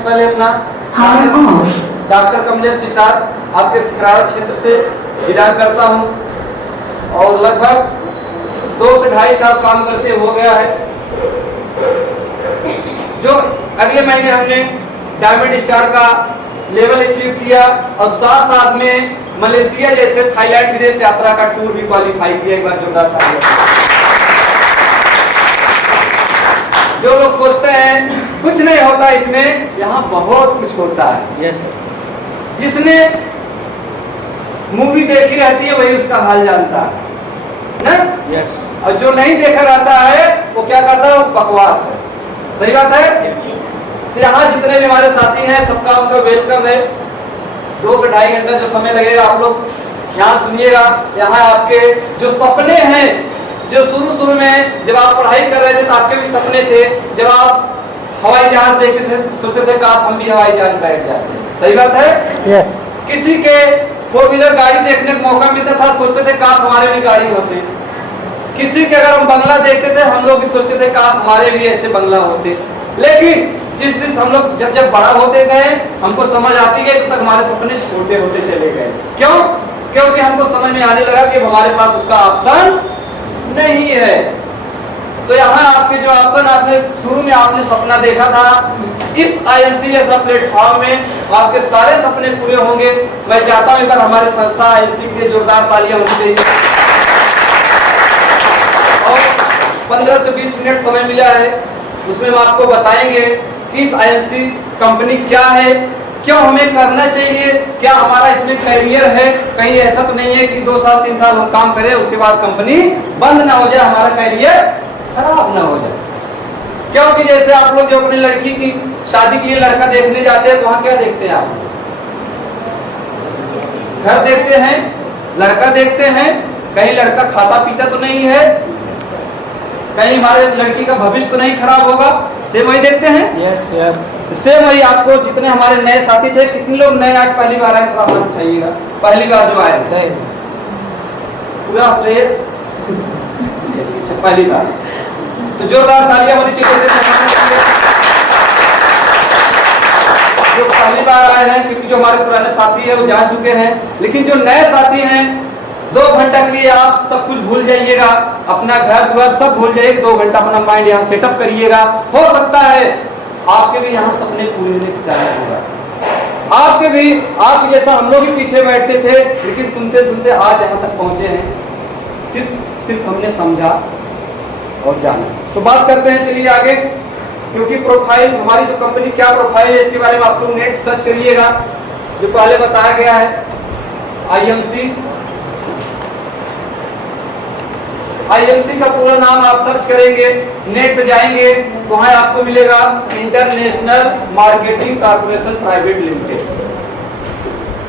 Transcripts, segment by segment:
पहले अपना डॉक्टर कमलेश निषाद आपके सिकरारा क्षेत्र से बिलोंग करता हूँ और लगभग 2 से 2.5 साल काम करते हो गया है। जो अगले महीने हमने डायमंड स्टार का लेवल अचीव किया और साथ साथ में मलेशिया जैसे थाईलैंड विदेश यात्रा का टूर भी क्वालिफाई किया। एक बार जोरदार तालियां। जो लोग सोचते हैं कुछ नहीं होता इसमें, यहाँ बहुत कुछ होता है। यस जिसने मूवी देखी रहती है वही उसका हाल जानता है ना। यस और जो नहीं देखा रहता है वो क्या करता है, वो बकवास है। सही बात है। तो यहाँ जितने भी हमारे साथी हैं सबका उनका वेलकम है। 2 से 2.5 घंटा जो समय लगेगा आप लोग यहाँ सुनिएगा। यहाँ आपके जो सपने हैं, जो शुरू में जब आप पढ़ाई कर रहे थे तो आपके भी सपने थे, जब आप हवाई जहाज देखते थे सोचते थे काश हम भी हवाई जहाज बैठ जाते। सही बात है। यस किसी के 4 व्हीलर गाड़ी देखने का मौका मिलता था, सोचते थे काश हमारे भी गाड़ी होते। किसी के अगर हम बंगला देखते थे हम लोग सोचते थे काश हमारे भी ऐसे बंगला होते। लेकिन जिस दिन हम लोग जब बड़ा होते गए हमको समझ आती है तब तक हमारे सपने छोटे होते चले गए। क्यों? क्योंकि हमको समझ में आने लगा कि हमारे पास उसका ऑप्शन नहीं है। तो यहाँ आपके जो ऑप्शन आपने शुरू में आपने सपना देखा था, इस IMC जैसा प्लेटफॉर्म में आपके सारे सपने पूरे होंगे। मैं चाहता हूँ एक बार हमारे संस्था IMC के लिए जोरदार तालियां होनी चाहिए। और 15 से 20 मिनट समय मिला है, उसमें हम आपको बताएंगे कि इस IMC कंपनी क्या है, क्यों हमें करना चाहिए, क्या हमारा इसमें करियर है। कहीं ऐसा तो नहीं है कि 2 साल 3 साल हम काम करें उसके बाद कंपनी बंद ना हो जाए, हमारा करियर खराब ना हो जाए। क्योंकि जैसे आप लोग जो अपनी लड़की की शादी के लिए लड़का देखने जाते हैं तो वहां क्या देखते हैं आप? घर देखते हैं, लड़का देखते हैं, कहीं लड़का खाता पीता तो नहीं है, कहीं हमारे लड़की का भविष्य तो नहीं खराब होगा। सेम वही देखते हैं। यस यस सेम वही आपको जितने हमारे नए साथी थे, कितने लोग नए आज पहली बार आए थोड़ा हाथ उठाइएगा। पहली बार जो आए पूरा पहली बार, तो जोरदार तालियां होनी चाहिए। जो पहली बार आए हैं क्योंकि जो हमारे पुराने साथी हैं वो जा चुके हैं, लेकिन जो नए साथी हैं 2 घंटा के लिए आप सब कुछ भूल जाइएगा, अपना घर द्वार सब भूल जाइएगा। 2 घंटा अपना माइंड यहाँ सेटअप करिएगा। हो सकता है आपके भी यहाँ सपने पूरे होने की चांस होगा। आपके भी आप जैसा हम लोग भी पीछे बैठते थे, लेकिन सुनते सुनते आज यहाँ तक पहुंचे हैं। सिर्फ हमने समझा और जाना। तो बात करते हैं, चलिए आगे। क्योंकि प्रोफाइल हमारी जो कंपनी क्या प्रोफाइल है इसके बारे में आप लोग नेट सर्च करिएगा, जो पहले बताया गया है। IMC का पूरा नाम आप सर्च करेंगे, नेट पे जाएंगे, वहां आपको मिलेगा international marketing corporation private limited.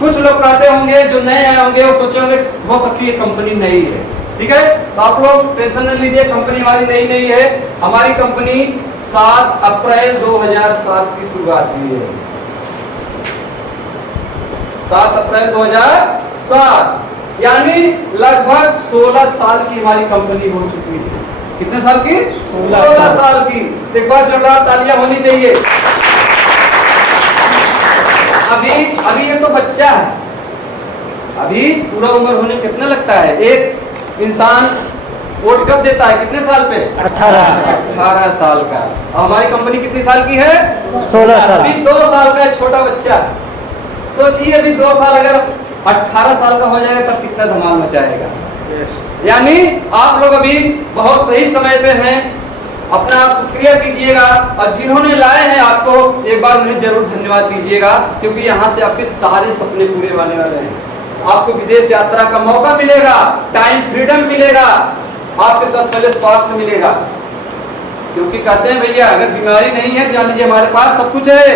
कुछ लोग कहते होंगे, जो नए आए होंगे वो सोचे होंगे हो सकती है कंपनी नई है। ठीक है, तो आप लोग टेंशन न लीजिए, कंपनी हमारी नई नहीं है। हमारी कंपनी 7 अप्रैल 2007 की शुरुआत हुई है। 7 अप्रैल 2007, यानी लगभग 16 साल की हमारी कंपनी हो चुकी है। कितने साल की? 16 साल की। एक बार जोरदार तालियां होनी चाहिए। अभी ये तो बच्चा है, अभी पूरा उम्र होने कितना लगता है? एक इंसान वोट कब देता है? कितने साल पे? 18 साल का। और हमारी कंपनी कितनी साल की है? 16 साल। अभी 2 साल का छोटा बच्चा। सोचिए अभी 2 साल अगर 18 साल का हो जाएगा तब कितना धमाल मचाएगा। यानी आप लोग अभी बहुत सही समय पे हैं। अपना आप शुक्रिया कीजिएगा और जिन्होंने लाए हैं आपको एक बार उन्हें जरूर धन्यवाद दीजिएगा, क्योंकि यहाँ से आपके सारे सपने पूरे होने वाले हैं। आपको विदेश यात्रा का मौका मिलेगा, टाइम फ्रीडम मिलेगा, आपके साथ पहले स्वास्थ्य मिलेगा। क्योंकि कहते हैं भैया अगर बीमारी नहीं है जान लीजिए हमारे पास सब कुछ है।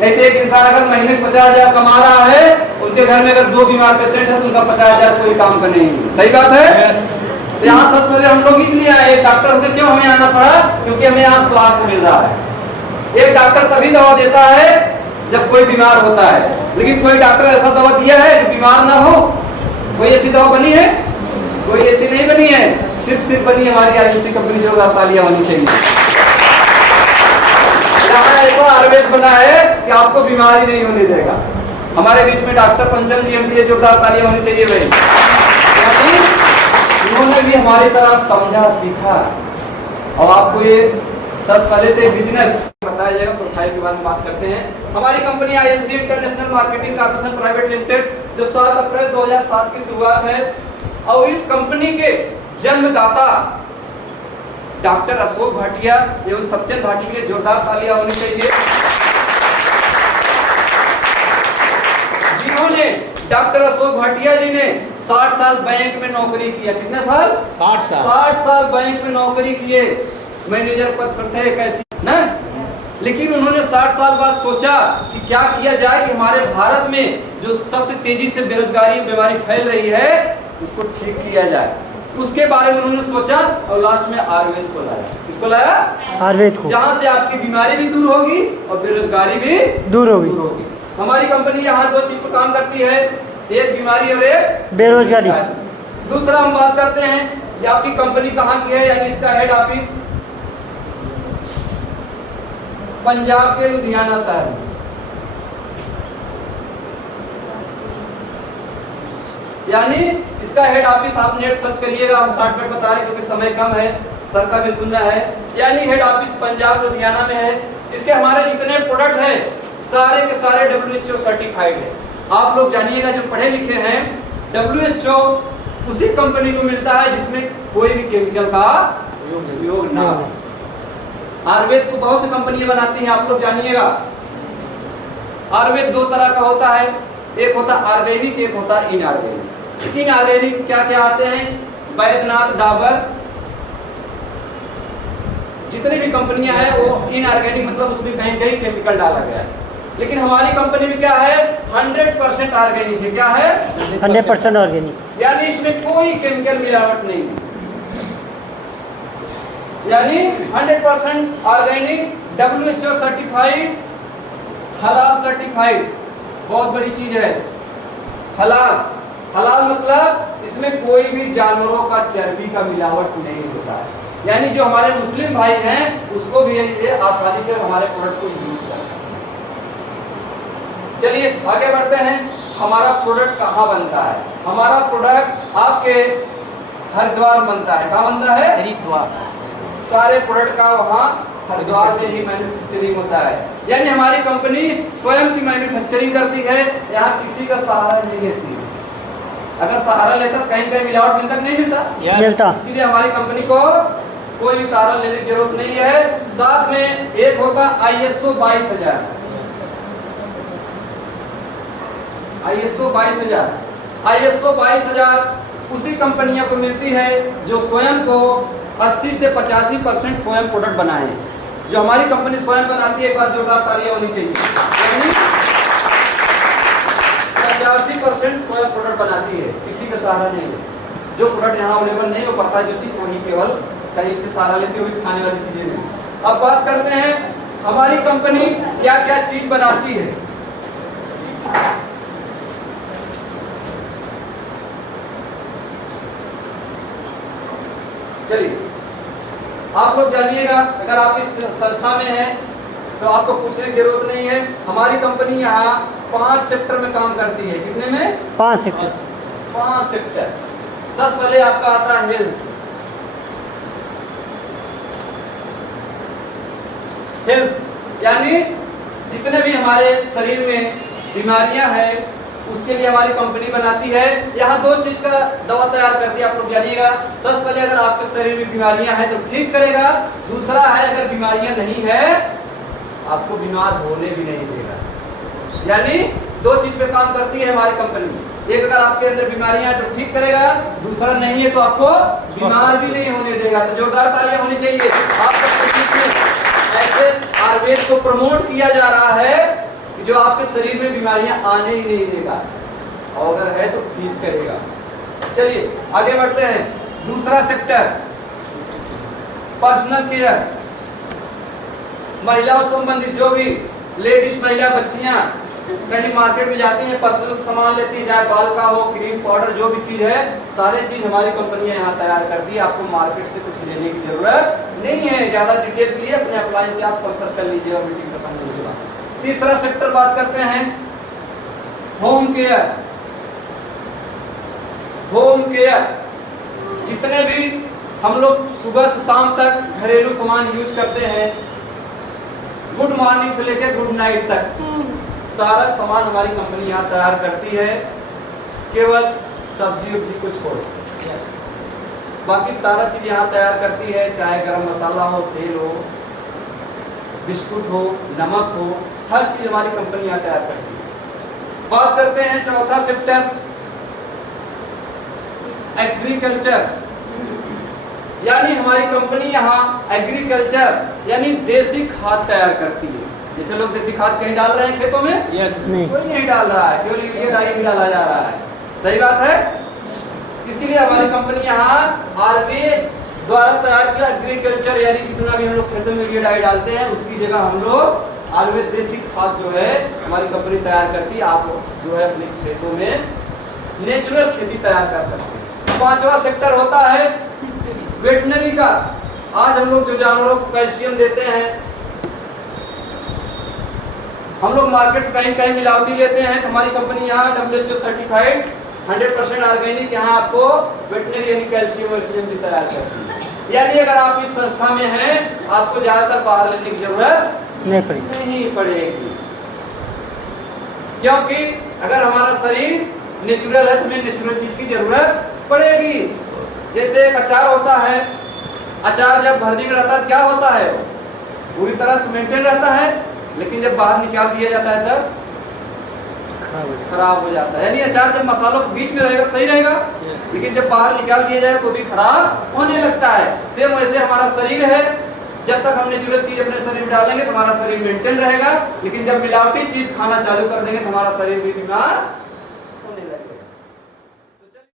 नहीं तो एक इंसान अगर महीने 50,000 कमा रहा है, उनके घर में अगर 2 बीमार पेशेंट है तो उनका 50,000 कोई काम का नहीं। सही बात है। तो यहाँ सबसे पहले हम लोग इसलिए आए, डॉक्टर होते क्यों हमें आना पड़ा? क्योंकि हमें यहाँ स्वास्थ्य मिल रहा है। एक डॉक्टर तभी दवा देता है जब कोई बीमार होता है, लेकिन कोई डॉक्टर ऐसा दवा दिया है जो बीमार ना हो? कोई ऐसी दवा बनी है? कोई ऐसी नहीं बनी है। सिर्फ बनी हमारी IMC कंपनी। जो तालियां होनी चाहिए। यहाँ ऐसा आयुर्वेद बना है कि आपको बीमारी नहीं होने देगा। हमारे बीच में डॉक्टर पंचम जी, उनके लिए जोरदार तालियां होनी चाहिए भाई। यानी उन्होंने भी हमारी तरह समझा, सीखा। और आपको ये सबसे पहले तो बिजनेस बताया जाएगा, प्रोफाइल के बारे में बात करते हैं। हमारी company IMC international marketing corporation private limited, जो 7 अप्रैल 2007 की शुरुआत है, और इस कंपनी के जन्मदाता डॉक्टर अशोक भाटिया एवं सत्यन भाटी के लिए जोरदार तालियां होनी चाहिए, जिन्होंने डॉक्टर अशोक भाटिया जी ने 60 साल बैंक में नौकरी किया। कितने साल? 60 साल बैंक में नौकरी किए, मैनेजर पद पर थे, कैसी ना। लेकिन उन्होंने 60 साल बाद सोचा कि क्या किया जाए कि हमारे भारत में जो सबसे तेजी से बेरोजगारी बीमारी फैल रही है उसको ठीक किया जाए। उसके बारे में उन्होंने सोचा और लास्ट में आयुर्वेद को लाया। किसको लाया? आयुर्वेद को, जहां से आपकी बीमारी भी दूर होगी और बेरोजगारी भी दूर होगी। हमारी कंपनी यहाँ 2 चीज पर काम करती है, एक बीमारी और एक बेरोजगारी। दूसरा हम बात करते हैं कि आपकी कंपनी कहाँ की है, यानी इसका हेड ऑफिस पंजाब के लुधियाना शहर में। यानी इसका हेड ऑफिस, आप नेट सर्च करिएगा, हम शॉर्टकट बता रहे हैं क्योंकि समय कम है, सर का भी सुनना है। यानी हेड ऑफिस पंजाब लुधियाना में है। इसके हमारे जितने प्रोडक्ट हैं सारे के सारे WHO सर्टिफाइड है। आप लोग जानिएगा, जो पढ़े लिखे हैं, WHO उसी कंपनी को मिलता है जिसमें कोई भी केमिकल का उपयोग ना हो। आयुर्वेद को बहुत सी कंपनियां बनाती हैं, आप लोग जानिएगा। आयुर्वेद 2 तरह का होता है, एक होता है ऑर्गेनिक, एक होता है इनऑर्गेनिक। इनऑर्गेनिक क्या क्या आते हैं? बैद्यनाथ, डाबर, जितनी भी कंपनियां हैं वो इनऑर्गेनिक, मतलब उसमें कहीं कहीं केमिकल डाला गया है। लेकिन हमारी कंपनी में क्या है? 100% ऑर्गेनिक है। क्या है? 100% ऑर्गेनिक, यानी इसमें कोई केमिकल मिलावट नहीं है। यानी 100% ऑर्गेनिक, WHO सर्टिफाइड, हलाल सर्टिफाइड। बहुत बड़ी चीज है हलाल। हलाल मतलब इसमें कोई भी जानवरों का चर्बी का मिलावट नहीं होता है। यानी जो हमारे मुस्लिम भाई हैं उसको भी ये आसानी से हमारे प्रोडक्ट को यूज कर सकते हैं। चलिए आगे बढ़ते हैं। हमारा प्रोडक्ट कहाँ बनता है? हमारा प्रोडक्ट आपके हरिद्वार बनता है। कहाँ बनता है? हरिद्वार। सारे प्रोडक्ट का वहाँ हरिद्वार में ही मैन्युफैक्चरिंग होता है। यानी हमारी कंपनी स्वयं की मैन्युफैक्चरिंग करती है, यहाँ किसी का सहारा नहीं लेती। अगर सहारा लेता कहीं कहीं मिलावट मिलता नहीं मिलता? मिलता। इसीलिए हमारी कंपनी को कोई भी सहारा लेने की जरूरत नहीं है। साथ में एक होता ISO 22000। ISO 22000 उसी कंपनियों को मिलती है जो स्वयं को 80 से 85% स्वयं प्रोडक्ट बनाए। जो हमारी कंपनी स्वयं बनाती है, एक बार जोरदार तालियां होनी चाहिए। यानी 85% स्वयं प्रोडक्ट बनाती है, किसी का सहारा नहीं है। जो प्रोडक्ट यहाँ अवेलेबल नहीं हो पाता, जो चीज वही केवल कहीं से सहारा लेती है, वही खाने वाली चीजें नहीं। अब बात करते हैं हमारी कंपनी क्या क्या चीज बनाती है। चलिए आप लोग जानिएगा, अगर आप इस संस्था में हैं तो आपको पूछने की जरूरत नहीं है। हमारी कंपनी यहाँ 5 सेक्टर में काम करती है। कितने में? 5 सेक्टर। 5 सेक्टर। सबसे पहले आपका आता है हेल्थ। हेल्थ यानी जितने भी हमारे शरीर में बीमारियां हैं उसके लिए हमारी कंपनी बनाती है। यहाँ 2 चीज का दवा तैयार करती है, आप लोग जानिएगा। सबसे पहले अगर आपके शरीर में बीमारियां हैं तो ठीक करेगा। दूसरा है अगर बीमारियां नहीं है आपको बीमार होने भी नहीं देगा। यानी 2 चीज पे काम करती है हमारी कंपनी। एक, अगर आपके अंदर बीमारियां हैं तो ठीक करेगा, दूसरा नहीं है तो आपको बीमार भी नहीं होने देगा। तो जोरदार तालियां होनी चाहिए। ऐसे आयुर्वेद को प्रमोट किया जा रहा है जो आपके शरीर में बीमारियां आने ही नहीं देगा, और अगर है तो ठीक करेगा। चलिए आगे बढ़ते हैं। दूसरा सेक्टर पर्सनल केयर। महिलाओं संबंधित जो भी लेडीज, महिला, बच्चियां कहीं मार्केट में जाती हैं, पर्सनल सामान लेती है, चाहे बाल का हो, क्रीम, पाउडर, जो भी चीज है, सारे चीज हमारी कंपनियां यहाँ तैयार करती है। आपको मार्केट से कुछ लेने की जरूरत नहीं है। ज्यादा डिटेल के लिए अपने अप्लायंस से आप संपर्क कर लीजिए और मीटिंग खत्म होने के बाद। तीसरा सेक्टर बात करते हैं होम केयर। होम केयर, जितने भी हम लोग सुबह से शाम तक घरेलू सामान यूज करते हैं, गुड मॉर्निंग से लेकर गुड नाइट तक सारा सामान हमारी कंपनी यहाँ तैयार करती है, केवल सब्जी उब्जी को छोड़। बाकी सारा चीज यहाँ तैयार करती है, चाहे गरम मसाला हो, तेल हो, बिस्कुट हो, नमक हो, हर चीज हमारी कंपनी यहाँ तैयार करती है। बात करते हैं चौथा सेक्टर एग्रीकल्चर, यानी हमारी कंपनी यहाँ एग्रीकल्चर यानी देसी खाद तैयार करती है। जैसे लोग देसी खाद कहीं डाल रहे हैं खेतों में, नहीं। कोई नहीं डाल रहा है, केवल यूरिया डाई भी डाला जा रहा है। सही बात है। इसीलिए हमारी कंपनी यहाँ आरबीए द्वारा तैयार किया एग्रीकल्चर, यानी जितना भी हम लोग खेतों में यूरिया डाई डालते हैं उसकी जगह हम लोग आयुर्वेद देसी खाद जो है हमारी कंपनी तैयार करती है। आप जो है अपने खेतों में नेचुरल खेती तैयार कर सकते हैं। पांचवा सेक्टर होता है वेटनरी का। आज हम लोग जो जानवरों को कैल्शियम देते हैं, हम लोग मार्केट से कहीं कहीं मिलावटी लेते हैं, तो हमारी कंपनी यहाँ WHO सर्टिफाइड 100% ऑर्गेनिक यहाँ आपको वेटनरी यानी कैल्शियम भी तैयार करती है। यानी अगर आप इस संस्था में हैं, आपको ज्यादातर बाहर लेने की जरूरत नहीं पड़ेगी, क्योंकि अगर हमारा शरीर नेचुरल है तो हमें नेचुरल चीज की जरूरत पड़ेगी। जैसे एक अचार होता है, अचार जब भरने में रहता है क्या होता है, पूरी तरह से मेंटेन रहता है, लेकिन जब बाहर निकाल दिया जाता है तब खराब हो जाता है। यानी अचार जब मसालों के बीच में रहेगा सही रहेगा, लेकिन जब बाहर निकाल दिया जाए तो भी खराब होने लगता है। सेम वैसे हमारा शरीर है, जब तक हम नेचुरल चीज अपने शरीर में डालेंगे तो हमारा शरीर मेंटेन रहेगा, लेकिन जब मिलावटी चीज खाना चालू कर देंगे तो हमारा शरीर भी बीमार होने लगेगा।